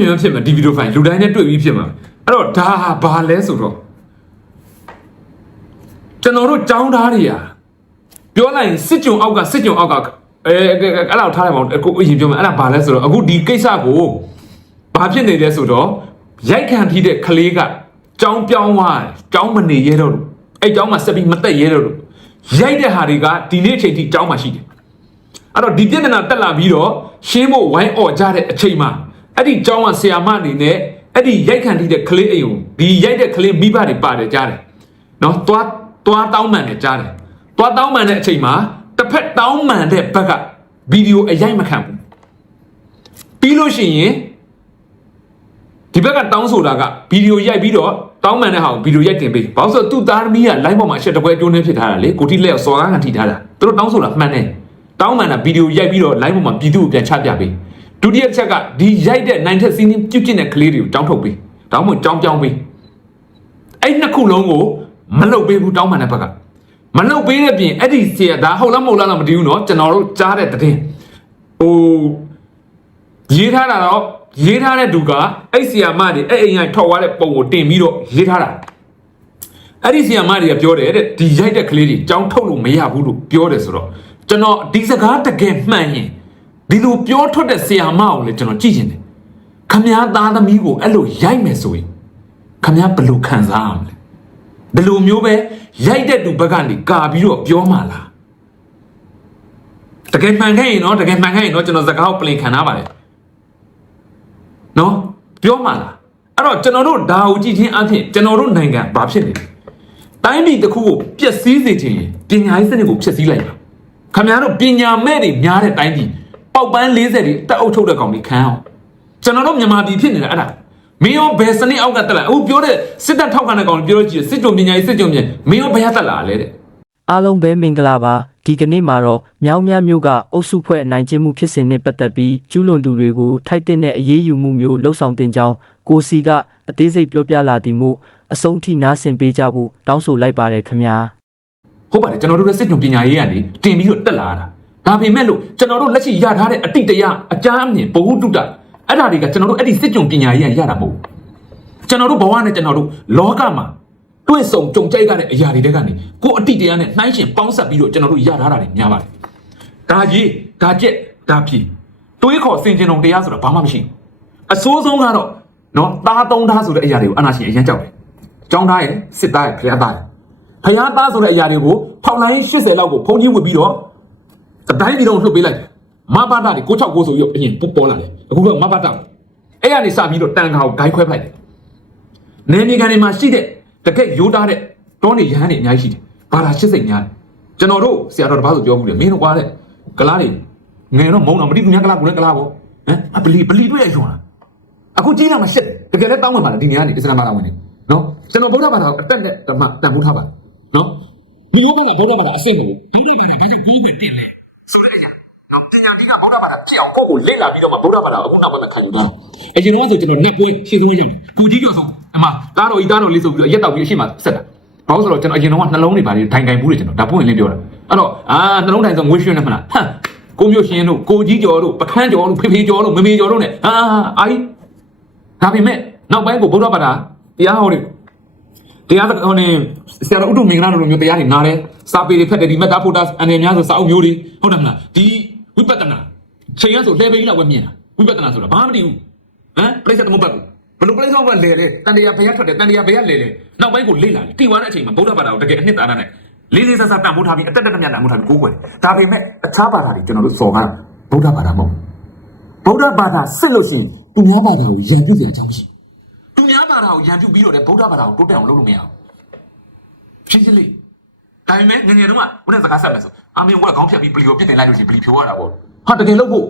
မြင်ဖြစ်မှာဒီဗီဒီယိုဖိုင်လူတိုင်းနဲ့တွေ့ပြီးဖြစ်မှာအဲ့တော့ဒါဟာဘာလဲဆိုတော့ကျွန်တော်တို့ចောင်းသားတွေอ่ะပြောလိုက်ရင်စစ်ကြုံအောက်ကစစ်ကြုံအောက်ကအဲအဲ့လောက်ထားလိုက်ပါဦးအခုအရင်ပြောမယ်အဲ့ဒါဘာလဲဆိုတော့အခုဒီကိစ္စကိုဘာဖြစ်နေလဲဆိုတော့ရိုက်ခံထိတဲ့ကလေးကចောင်းပြောင်းသွားတယ်ចောင်းမနေရတော့လို့အဲ့ចောင်းမှာဆက်ပြီးမသက်ရတော့လို့ရိုက်တဲ့ဟာတွေကဒီနေ့အချိန်ထိចောင်းမှာရှိတယ်အဲ့တော့ဒီပြဿနာတက်လာပြီးတော့ရှင်းဖို့ဝိုင်းអော်ကြတဲ့အချိန်မှာ အဲ့ဒီចောင်းကဆရာမအနေနဲ့အဲ့ဒီရိုက်ခံထိတဲ့ကလေးအိမ်ကိုဒီရိုက်တဲ့ကလေးမိဘတွေပါတယ်ကြားတယ်နော်သွားသွားတောင်းမှန်တယ်ကြားတယ်သွားတောင်းမှန်တဲ့အချိန်မှာတစ်ဖက်တောင်းမှန်တဲ့ဘက်ကဗီဒီယိုအရိုက်မခံဘူးပြီးလို့ရှိရင်ဒီဘက်ကတောင်းဆိုတာကဗီဒီယိုရိုက်ပြီးတော့တောင်းမှန်တဲ့ဟာကိုဗီဒီယိုရိုက်တင်ပေးဘာလို့ဆိုတော့သူ့သားသမီးက live ပေါ်မှာအချက်တပွဲတွန်းနေဖြစ်ထားတာလေကိုတိလက်စော်ကားခံထိထားတာသူတို့တောင်းဆိုတာမှန်တယ်တောင်းမှန်တာဗီဒီယိုရိုက်ပြီးတော့ live ပေါ်မှာပြည်သူကိုပြန်ချပြပေး ဒုတိယချက်ကဒီရိုက်တဲ့နိုင်ထက်စီးနင်းပြုတ်ကျင်တဲ့ကလေးတွေကိုတောင်းထုတ်ပေးတောင်းမှတောင်းပြောင်းပေးအဲ့နှစ်ခုလုံးကိုမလုတ်ပေးဘူးတောင်းမှန်တဲ့ဘက်ကမလုတ်ပေးတဲ့ပြင်အဲ့ဒီစီရဒါဟုတ်လားမဟုတ်လားတော့မတည်ဘူးเนาะကျွန်တော်တို့ကြားတဲ့တဲ့ဟို ရေးထားတာတော့ရေးထားတဲ့သူကအဲ့ဆီယာမတွေအဲ့အိမ်ကထောက်သွားတဲ့ပုံကိုတင်ပြီးတော့ရေးထားတာအဲ့ဒီဆီယာမတွေကပြောတယ်တဲ့ဒီရိုက်တဲ့ကလေးတွေကြောင်းထုတ်လို့မရဘူးလို့ပြောတယ်ဆိုတော့ကျွန်တော်ဒီစကားတကယ်မှန်ရင် ဒီလိုပြောထွက်တဲ့ဆီယာမကိုလည်းကျွန်တော်ကြည့်ချင်တယ်ခမည်းသားသမီးကိုအဲ့လိုရိုက်မယ်ဆိုရင်ခမည်းဘယ်လိုခံစားရမလဲဒီလိုမျိုးပဲရိုက်တဲ့သူဘက်ကနေကာပြီးတော့ပြောမှလားတကယ်မှန်ခဲ့ရင်တော့တကယ်မှန်ခဲ့ရင်တော့ကျွန်တော်စကားကိုပြင်ခံထားပါတယ်နော်ပြောမှလားအဲ့တော့ကျွန်တော်တို့ဒါကိုကြည့်ချင်းအဖြစ်ကျွန်တော်တို့နိုင်ငံဘာဖြစ်နေလဲတိုင်းပြည်တစ်ခုကိုပျက်စီးစေချင်ရင်ပညာရေးစနစ်ကိုဖျက်ဆီးလိုက်ပါခင်ဗျားတို့ပညာမဲ့တွေများတဲ့တိုင်းပြည် ပေါက်ပန်း40တွေတက်အုပ်ထုတ်တဲ့ကောင်တွေခံအောင်ကျွန်တော်တို့မြန်မာပြည်ဖြစ်နေတာအဲ့ဒါမင်းရောဘယ်စနစ်အောက်ကတက်လာအခုပြောတဲ့စစ်တပ်ထောက်ခံတဲ့ကောင်တွေပြောလို့ကြည့်စစ်ကြုံပညာရေးစစ်ကြုံပြင်မင်းရောဘယ်ရတက်လာလဲတဲ့အားလုံးပဲမင်္ဂလာပါဒီကနေ့မှာတော့မြောင်းမြမျိုးကအုပ်စုဖွဲ့အနိုင်ကျင့်မှုဖြစ်စဉ်နဲ့ပတ်သက်ပြီးကျူးလွန်သူတွေကိုထိုက်တဲ့အရေးယူမှုမျိုးလှုံ့ဆော်တင်ကြောင်းကိုစီကအသေးစိတ်ပြောပြလာသည်မို့အဆုံးထိနားဆင်ပေးကြဖို့တောင်းဆိုလိုက်ပါတယ်ခင်ဗျာဟုတ်ပါတယ်ကျွန်တော်တို့ရဲ့စစ်ကြုံပညာရေးကနေတင်ပြီးတော့တက်လာတာ ဒါပေမဲ့လို့ကျွန်တော်တို့လက်ရှိရထားတဲ့အတိတ်တရားအကြမ်းအမြင်ဘဝတုတ္တအဲ့ဒါတွေကကျွန်တော်တို့အဲ့ဒီစစ်ကြုံပညာရေးကရတာမဟုတ်ဘူးကျွန်တော်တို့ဘဝနဲ့ကျွန်တော်တို့လောကမှာတွေ့ဆုံကြုံကြိုက်ကြတဲ့အရာတွေတဲ့ကနေကိုယ်အတိတ်တရားနဲ့နှိုင်းရှင်ပေါင်းဆက်ပြီးတော့ကျွန်တော်တို့ရထားတာတွေများပါတယ်ဒါကြီးဒါကြက်ဒါဖြီတွေးခေါ်စင်ကျင်တော်တရားဆိုတာဘာမှမရှိဘူးအစိုးဆုံးကတော့နော်သားသုံးသားဆိုတဲ့အရာတွေကိုအနာရှင်အရင်ကြောက်တယ်ចောင်းသားရဲ့စစ်သားရဲ့ဖျားသားရဲ့ဖယားသားဆိုတဲ့အရာတွေကိုဖောက်လိုင်း80လောက်ကိုဖုံးကြီးဝစ်ပြီးတော့ အတိုင်းပြည်တော့လှုပ်ပေးလိုက်တယ်မဘာတာတွေ669ဆိုပြီးတော့အရင်ပေါ်လာတယ်အခုကမဘာတာအဲ့ရနေစပြီးတော့တန်ခါကိုဂိုင်းခွဲပလိုက်တယ်နေမြေကန်တွေမှာရှိတဲ့တကက်ရိုးသားတဲ့တောနေရဟန်းတွေအများကြီးရှိတယ်ဘာသာ80များတယ်ကျွန်တော်တို့ဆရာတော်တစ်ပါးဆိုပြောမှုတယ်မင်းတို့ကွာတဲ့ကလားတွေငယ်တော့မုံတော့မတိဘူးများကလားကိုလည်းကလားပေါ့ဟမ်အပလီပလီတွေ့ရရွှန်လားအခုကြီးလာမှရှက်တယ်တကယ်လည်းတောင်းဝင်ပါလားဒီနေရာနေအစ္စလာမ်ဘာသာဝင်နေနော်ကျွန်တော်ဗုဒ္ဓဘာသာကိုအတက်နဲ့ဓမ္မတန်ဖိုးထားပါနော်ဒီဘက်ကဗုဒ္ဓဘာသာအစစ်မလို့ဒီဘက်ကဘာသာကိုယ်ပဲတင်လဲ ဆိုတဲ့အရာနော်ပညာတိကဗုဒ္ဓဘာသာဖြစ်အောင်ကိုယ့်ကိုလေ့လာပြီးတော့မှဗုဒ္ဓဘာသာအခုနောက်ပိုင်းမှာခံယူတာအရင်တော့ဆိုကျွန်တော်နက်ပွဲရှေ့ဆုံးရောက်ကိုကြီးကျော်ဆုံးအမတားတော်ကြီးတားတော်လေးဆိုပြီးတော့ရက်တော့ပြီးအရှိမဆက်တာဘာလို့ဆိုတော့ကျွန်တော်အရင်တော့နှလုံးတွေပါလေဒိုင်ကင်ဘူးလေကျွန်တော်ဒါပွင့်လင်းပြောတာအဲ့တော့အာနှလုံးတိုင်းဆိုငွေရွှင်နေမလားဟမ်ကိုမျိုးရှင်တို့ကိုကြီးကျော်တို့ပခန်းကျော်တို့ဖေဖေကျော်တို့မမေကျော်တို့ ਨੇ အာအာကြီးဒါပေမဲ့နောက်ပိုင်းကိုဗုဒ္ဓဘာသာတရားဟောတယ်တရားဟိုနေဆရာတော်ဥဒ္ဓမင်္ဂလာလိုမျိုးတရားတွေနားတယ် စာပေတွေဖက်တယ်ဒီမက်တာဖိုတာအနေများဆိုစာအုပ်မျိုးတွေဟုတ်တယ်မလားဒီဝိပဿနာချိန်ရဆိုလှည့်ပိန်းလောက်ပဲမြင်တာဝိပဿနာဆိုတာဘာမှမတည်ဘူးဟမ်ပြိဿသမုပ္ပါဒ်ဘယ်လိုပြိဿသမုပ္ပါဒ်လဲလေတန်တရားဘယ်ရထွက်တယ်တန်တရားဘယ်ရလဲလေနောက်ပိုင်းကိုလေ့လာတယ်တီဝါတဲ့အချိန်မှာဗုဒ္ဓဘာသာကိုတကယ်အနှစ်သာရနဲ့လေးလေးဆဆတန်ဖိုးထားပြီးအတက်တက်မြတ်တန်ဖိုးထားပြီးကိုးကွယ်တယ်ဒါပေမဲ့အခြားဘာသာတွေကျွန်တော်တို့စော်ကားဗုဒ္ဓဘာသာမဟုတ်ဗုဒ္ဓဘာသာစစ်လို့ရှိရင်သူများဘာသာကိုယံပြုစရာအကြောင်းမရှိသူများဘာသာကိုယံပြုပြီးတော့လေဗုဒ္ဓဘာသာကိုတိုးတက်အောင်လုပ်လို့မရဘူးရှင်းရှင်းလေး ဒါပေမဲ့ငယ်ငယ်တုန်းကဘုရားစကားဆက်မယ်ဆိုအာမင်းကခေါင်းဖြတ်ပြီးပလီကိုပြစ်တင်လိုက်လို့ရှိရင်ပလီဖြိုးရတာပေါ့ဟာတကယ်လို့ဖို့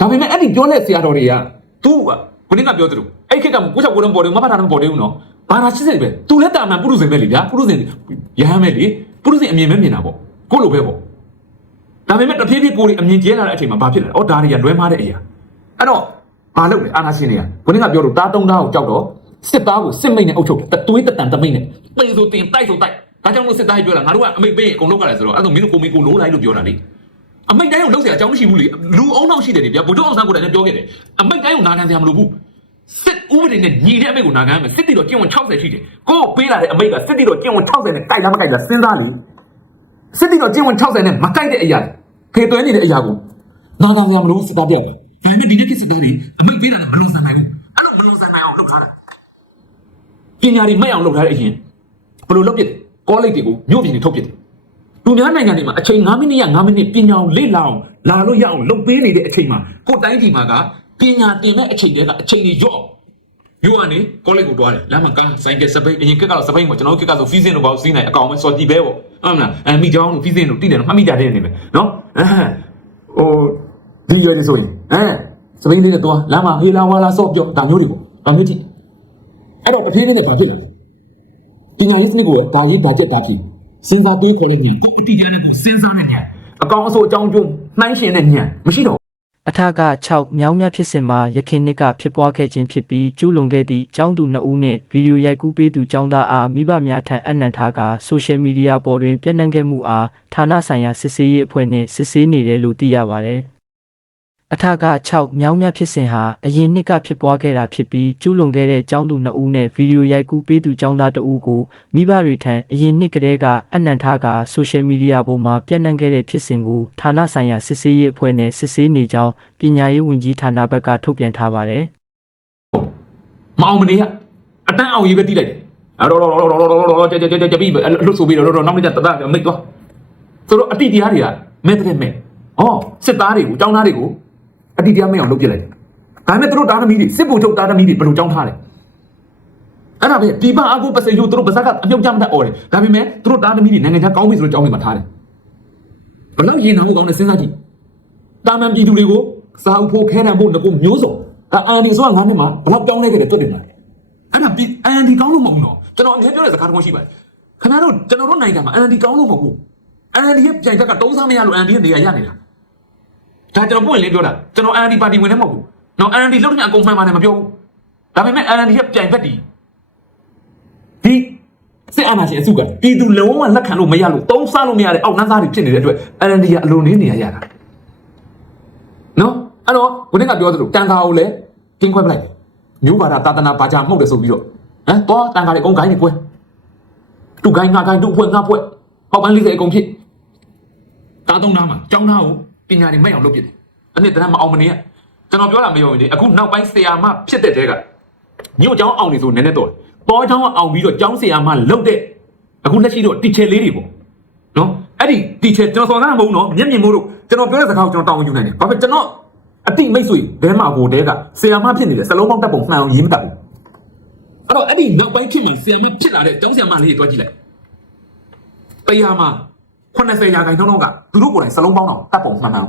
ဒါပေမဲ့အဲ့ဒီပြောတဲ့ဆရာတော်တွေကသူ့ကခုနကပြောသလိုအဲ့ခေတ်ကကိုချက်ကိုတော့ပေါ်တယ်မဖတ်တာတော့ပေါ်တယ်ဦးနော်ဘာသာရှိစိတ်ပဲသူလည်းတာမန်ပုရုဇဉ်ပဲလေဗျာပုရုဇဉ်ရဟန်းပဲလေပုရုဇဉ်အမြင်ပဲမြင်တာပေါ့ကိုလိုပဲပေါ့ဒါပေမဲ့တဖြည်းဖြည်းကိုယ်အမြင်ကျဲလာတဲ့အချိန်မှာဘာဖြစ်လဲဩဒါတွေကလွဲမားတဲ့အရာအဲ့တော့ဘာလုပ်လဲအာနာရှင်တွေကခုနကပြောလို့တားတုံးသားကိုကြောက်တော့စစ်သားကိုစစ်မိတ်နဲ့အုပ်ချုပ်တယ်တသွေးတတန်တမိတ်နဲ့ပေဆိုတင်တိုက်ဆိုတိုက် ဒါကြောင့်မို့စစ်သားကြီးပြောတာငါတို့ကအမိတ်ပေးရင်အကုန်လုံးကလည်းဆိုတော့အဲ့ဒါမင်းတို့ကိုမီကိုလိုးလိုက်လို့ပြောတာလေအမိတ်တိုင်းကိုလုံးเสียအကြောင်းမရှိဘူးလေလူအုံနောက်ရှိတယ်လေဗျာဗိုလ်ချုပ်အောင်ဆန်းကိုယ်တိုင်လည်းပြောခဲ့တယ်အမိတ်တိုင်းကိုနာခံစရာမလိုဘူး ဥပဒေနဲ့ညီတဲ့အမိတ်ကိုနာခံရမယ်စစ်တီတော်ကျင့်ဝင်60ရှိတယ်ကိုကိုပေးလာတဲ့အမိတ်ကစစ်တီတော်ကျင့်ဝင်60နဲ့တိုက်လားမတိုက်လားစဉ်းစားလေစစ်တီတော်ကျင့်ဝင်60နဲ့မတိုက်တဲ့အရာဖေသွဲနေတဲ့အရာကိုနာခံရမလို့စစ်သားပြောက်ပဲဒါပေမဲ့ဒီနေ့ခေတ်စစ်သားတွေအမိတ်ပေးတာလည်းမလွန်ဆန်နိုင်ဘူးအဲ့လိုမလွန်ဆန်နိုင်အောင်လုပ်ထားတာပညာတွေမဲ့အောင်လုပ်ထားတဲ့အရင်ဘယ်လိုလုပ်ပြစ် ကောလိပ်တွေကိုမြို့ပြင်တွေထုတ်ပြစ်တယ်လူများနိုင်ငံတွေမှာအချိန်9မိနစ်ရ9မိနစ်ပညာအောင်လေ့လာအောင်လာလို့ရအောင်လုပ်ပေးနေတဲ့အချိန်မှာကိုယ်တိုင်းပြည်မှာကပညာတင်တဲ့အချိန်တွေကအချိန်ကြီးရော့ယူကနေကောလိပ်ကိုတွားတယ်လမ်းမှာကားဆိုင်ကယ်စပိတ်အရင်ကကတော့စပိတ်ကိုကျွန်တော်တို့ကကဆိုဖီးစင်တို့ပေါ့စီးနိုင်အကောင်ပဲစော်ကြည့်ပဲပေါ့ဟုတ်မလားအဲမိကြောင်းတို့ဖီးစင်တို့တိတယ်တော့မှတ်မိကြတဲ့နေပဲနော်အဲဟိုဒီရွယ်နေဆိုရင်အဲစပိတ်လေးနဲ့တွားလမ်းမှာဟေးလာဝါလာဆော့ပြောဒါမျိုးတွေပေါ့ဒါမျိုးတိအဲ့တော့တစ်ပြေးလေးနဲ့ဘာဖြစ်လဲ ပညာရေးစနစ်ကိုဒါရေးဒါချက်ဒါဖြစ်စဉ်းစားတွေးခေါ်နေပြီအတိအကျနဲ့ကိုစဉ်းစားနေညံအကောင်အဆိုအကြောင်းကျုံနှိုင်းရှင်တဲ့ညံမရှိတော့အထက6မြောင်းမြဖြစ်စဉ်မှာရခင်နှစ်ကဖြစ်ပွားခဲ့ခြင်းဖြစ်ပြီးကျူးလွန်ခဲ့သည့်ကျောင်းသူ2ဦးနှင့်ဗီဒီယိုရိုက်ကူးပေးသူကျောင်းသားအားမိဘများထံအနံ့ထားကဆိုရှယ်မီဒီယာပေါ်တွင်ပြန့်နှံ့ခဲ့မှုအားဌာနဆိုင်ရာစစ်ဆေးရေးအဖွဲ့နှင့်စစ်ဆေးနေတယ်လို့သိရပါသည် အထက6မြောင်းမြဖြစ်စဉ်ဟာအရင်နှစ်ကဖြစ်ပွားခဲ့တာဖြစ်ပြီးကျူးလွန်ခဲ့တဲ့ကျောင်းသူ2ဦးနဲ့ဗီဒီယိုရိုက်ကူးပေးသူကျောင်းသား2ဦးကိုမိဘတွေထံအရင်နှစ်ကတည်းကအနံ့ထားကဆိုရှယ်မီဒီယာပေါ်မှာပြန့်နှံ့ခဲ့တဲ့ဖြစ်စဉ်ကိုဌာနဆိုင်ရာစစ်ဆေးရေးအဖွဲ့နဲ့စစ်ဆေးနေကြောင်းပညာရေးဝန်ကြီးဌာနဘက်ကထုတ်ပြန်ထားပါတယ်မအောင်မနေရအတန်းအောင်ရေးပဲတိလိုက်တယ်အဲ့တော့တော့တော့တော့တော့ကြကြကြကြပြီးအဲ့လွတ်ဆိုပြီးတော့တော့နောက်နေ့ကျတတမိတ်သွားဆိုတော့အတိတရားတွေကမဲ့တဲ့မဲ့ဩစစ်သားတွေကိုចောင်းသားတွေကို အတိတရားမရအောင်လုပ်ပြလိုက်တယ်ဒါနဲ့သူတို့တာသမီတွေစစ်ဘုံချုပ်တာသမီတွေဘယ်လိုကြောင်းထားလဲအဲ့ဒါပဲဒီပါအကူပစိယိုသူတို့ပါဇက်ကအမြုပ်ကြမတတ်အော်တယ်ဒါပေမဲ့သူတို့တာသမီတွေနိုင်ငံခြားကောင်းပြီဆိုတော့ကြောင်းနေမှာထားတယ်ဘယ်လောက်ရင်နာမှုကောင်းလဲစဉ်းစားကြည့်တာမန်ပြည်သူတွေကိုစာအုပ်ဖို့ခဲတံဖို့ငကိုမျိုးစုံအာန်ဒီဆိုတာငါနဲ့မှာဘယ်လောက်ကြောင်းလဲခဲ့တယ်တွတ်တယ်မလားအဲ့ဒါအန်ဒီကောင်းလို့မဟုတ်ဘူးနော်ကျွန်တော်အငယ်ပြောတဲ့စကားတစ်ခုရှိပါတယ်ခင်ဗျားတို့ကျွန်တော်တို့နိုင်ငံမှာအန်ဒီကောင်းလို့မဟုတ်ဘူးအန်ဒီရဲ့ပြိုင်ဘက်ကတုံးစားမရလို့အန်ဒီရဲ့နေရာရနေတာ ဒါကျွန်တော်ပွင့်လင်းပြောတာကျွန်တော်အန်ဒီပါတီဝင်နေမဟုတ်ဘူးနော်အန်ဒီလုံးညအကုန်မှန်ပါတယ်မပြောဘူးဒါပေမဲ့အန်ဒီရဲ့ပြိုင်ဘက်ဒီဒီစစ်အာဏာရှင်အစုကပြည်သူလုံးဝလက်ခံလို့မရလို့တုံးစားလို့မရတဲ့အောက်နှန်းစားတွေဖြစ်နေတဲ့အတွက်အန်ဒီကအလုံးနေနေရရတာနော်အဲ့တော့ကိုနေ့ကပြောသလိုတန်ခါကိုလည်းကင်းခွဲပလိုက်တယ်မျိုးဘာသာတာသနာဘာသာမှုတ်တယ်ဆိုပြီးတော့ဟမ်တော့တန်ခါလေးအကုန်ကိုင်းနေပွဲသူကိုင်းငါကိုင်းသူ့ဖွဲ့ငါဖွဲ့ဟောက်ပန်းလေးအကုန်ဖြစ်တားသုံးသားမှာကျောင်းသားကို ပညာတွေမဲ့အောင်လုပ်ဖြစ်တယ်အနှစ်တန်းမအောင်မနေရကျွန်တော်ပြောတာမယုံရင်လေအခုနောက်ပိုင်းဆရာမဖြစ်တဲ့တဲကညို့ကျောင်းအောင်နေဆိုနည်းနည်းတော့ပေါ်ကျောင်းအောင်ပြီးတော့ကျောင်းဆရာမလုတ်တဲ့အခုလက်ရှိတော့တီချယ်လေးတွေပေါ့နော်အဲ့ဒီတီချယ်ကျွန်တော်စော်ကားမဟုတ်နော်မျက်မြင်မို့လို့ကျွန်တော်ပြောတဲ့စကားကိုကျွန်တော်တောင်းဝန်ယူနိုင်တယ်ဘာဖြစ်ကျွန်တော်အတိမိတ်ဆွေဘဲမှာကိုတဲကဆရာမဖြစ်နေတယ်စလုံးပေါင်းတက်ပုံမှန်အောင်ရေးမတတ်ဘူးအဲ့တော့အဲ့ဒီနောက်ပိုင်းဖြစ်မှာဆီယမ်မဖြစ်လာတဲ့တောင်းဆီယမ်မလေးတွေတွက်ကြည့်လိုက်တရားမှာ 80ရာခိုင်နှုန်းလောက်ကသူတို့ကိုယ်တိုင်စလုံးပေါင်းတော့တတ်ပုံမှန်မှန်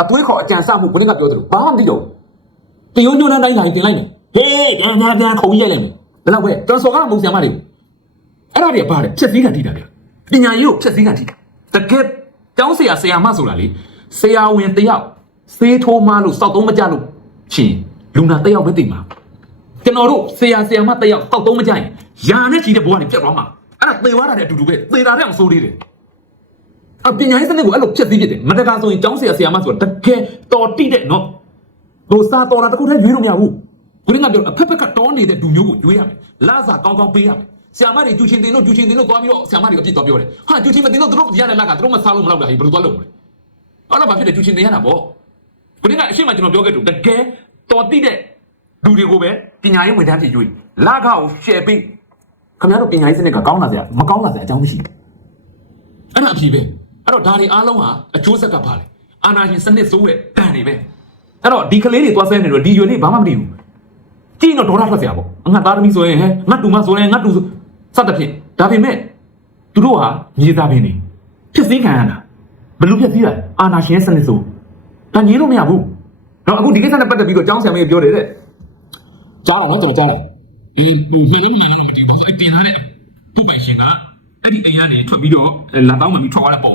အသွေးခေါ်အကြံစမှုကိုလည်းကပြောသလိုဘာမှမသိတော့တရုံညွန်းတိုင်းတိုင်းတင်လိုက်မယ်ဟေးပြန်ပြန်ပြန်ခုံကြီးရိုက်လိုက်မယ်ဘယ်လောက်ပဲကျွန်တော်စော်ကားမုံဆီယမ်မလေးအဲ့ဒါတွေပါတယ်ဖြက်စည်းခံထိတာဗျပညာရေးကိုဖြက်စည်းခံထိတာတကယ်တောင်းဆရာဆရာမဆိုတာလေဆရာဝင်တယောက်စေးထိုးမလို့စောက်သုံးမကြလို့ချင်းလူနာတယောက်ပဲသိမှာကျွန်တော်တို့ဆရာဆရာမတက်ရောက်တောက်သုံးမကြရင်ယာနဲ့ချီတဲ့ဘဝကနေပြတ်သွားမှာအဲ့ဒါသေသွားတာနဲ့အတူတူပဲသေတာတဲ့အောင်ဆိုးသေးတယ် အပညာရေးစနစ်ကိုအဲ့လိုဖြတ်ပြီးဖြစ်တယ်မတကာဆိုရင်ကျောင်းဆရာဆရာမဆိုတာတကယ်တော်တိတဲ့နော်ဟိုစာတော်တာတစ်ခုတည်းရွေးလို့မရဘူးကိုရင်းကပြောအဖက်ဖက်ကတော်နေတဲ့လူမျိုးကိုရွေးရမယ်လာစာကောင်းကောင်းပေးရမယ်ဆရာမတွေကျူချင်းတင်လို့ကျူချင်းတင်လို့သွားပြီးတော့ဆရာမတွေအပြစ်တော်ပြောတယ်ဟာကျူချင်းမတင်လို့သူတို့ရတဲ့လက်ကသူတို့မစားလို့မလောက်တာဟိဘယ်လိုသွားလုပ်မလဲအဲ့တော့ဘာဖြစ်လဲကျူချင်းတင်ရတာပေါ့ကိုင်းကအရှိမကျွန်တော်ပြောခဲ့တယ်တကယ်တော်တိတဲ့လူတွေကိုပဲပညာရေးဝန်ထမ်းဖြစ်ရွေးလာခကိုရှယ်ပေးခင်ဗျားတို့ပညာရေးစနစ်ကကောင်းလာစရာမကောင်းလာစရာအကြောင်းမရှိဘူးအဲ့ဒါအဖြစ်ပဲ အဲ့တော့ဒါတွေအားလုံးဟာအကျိုးဆက်ကပါလေအာနာရှင်စနစ်စိုးတဲ့တန်တွေပဲအဲ့တော့ဒီကလေးတွေသွားဆဲနေတော့ဒီရွယ်လေးဘာမှမသိဘူးကြည့်တော့ဒေါသထွက်စရာပေါ့ငါသားသမီးဆိုရင်ဟဲငါတူမဆိုရင်ငါတူစသဖြင့်ဒါပေမဲ့သူတို့ဟာမြေသားပင်နေဖြစ်စည်းခံရတာဘယ်လိုဖြစ်စည်းရလဲအာနာရှင်ရဲ့စနစ်စိုးဒါညင်းလို့မရဘူး။တော့အခုဒီကိစ္စနဲ့ပတ်သက်ပြီးတော့ကျောင်းဆရာမကြီးပြောတယ်တဲ့။ကြားတော့နော်ကျွန်တော်ကြားတယ်။အေးဟိုဟိုလုံးမှန်တော့မတည်ဘူး။အဲ့တင်ထားတဲ့သူ့ပိုင်ရှင်ကအဲ့ဒီအိမ်ကနေထွက်ပြီးတော့လာတောင်းမှပြီးထွက်သွားတဲ့ပုံ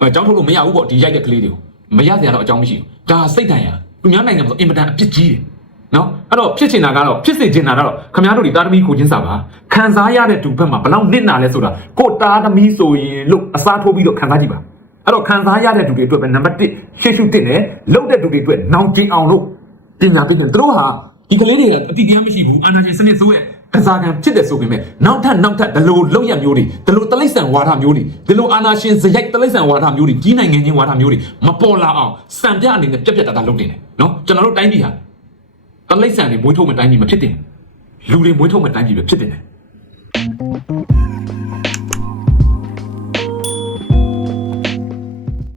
အဲကျောင်းထုတ်လို့မရဘူးပေါ့ဒီရိုက်တဲ့ကလေးတွေကို။မရစရာတော့အကြောင်းမရှိဘူး။ဒါစိတ်တန်ရ။သူများနိုင်ငံမှာဆိုအင်မတန်အပြစ်ကြီးတယ်။နော်အဲ့တော့ဖြစ်ချင်တာကတော့ဖြစ်စေချင်တာကတော့ခမရတို့ဒီတာသမီကိုချင်းစာပါခံစားရတဲ့ဒုဘက်မှာဘလောက်နစ်နာလဲဆိုတာကိုတာသမီဆိုရင်လို့အစားထိုးပြီးတော့ခံစားကြည့်ပါအဲ့တော့ခံစားရတဲ့သူတွေအတွက်ပဲနံပါတ်1ရှေ့ရှုတင်တယ်လှုပ်တဲ့သူတွေအတွက်နောင်ကျင်အောင်လို့ပညာပေးတယ်သူတို့ဟာဒီကလေးတွေကအတိတရားမရှိဘူးအာနာရှင်စနစ်ဆိုးရဲ့ ကစားကံဖြစ်တယ်ဆိုပေမဲ့နောက်ထပ်နောက်ထပ်ဒီလိုလောက်ရမျိုးတွေဒီလိုတလိษံဝါဒမျိုးတွေဒီလိုအာနာရှင်ဇယိုက်တလိษံဝါဒမျိုးတွေကြီးနိုင်ငံချင်းဝါဒမျိုးတွေမပေါ်လာအောင်စံပြအနေနဲ့ပြက်ပြက်တတ်တာလုပ်တင်တယ်နော်ကျွန်တော်တို့တိုင်းပြည်ဟာတလိษံတွေမွေးထုတ်မဲ့တိုင်းပြည်မဖြစ်တင်ဘူးလူတွေမွေးထုတ်မဲ့တိုင်းပြည်ပဲဖြစ်တင်တယ်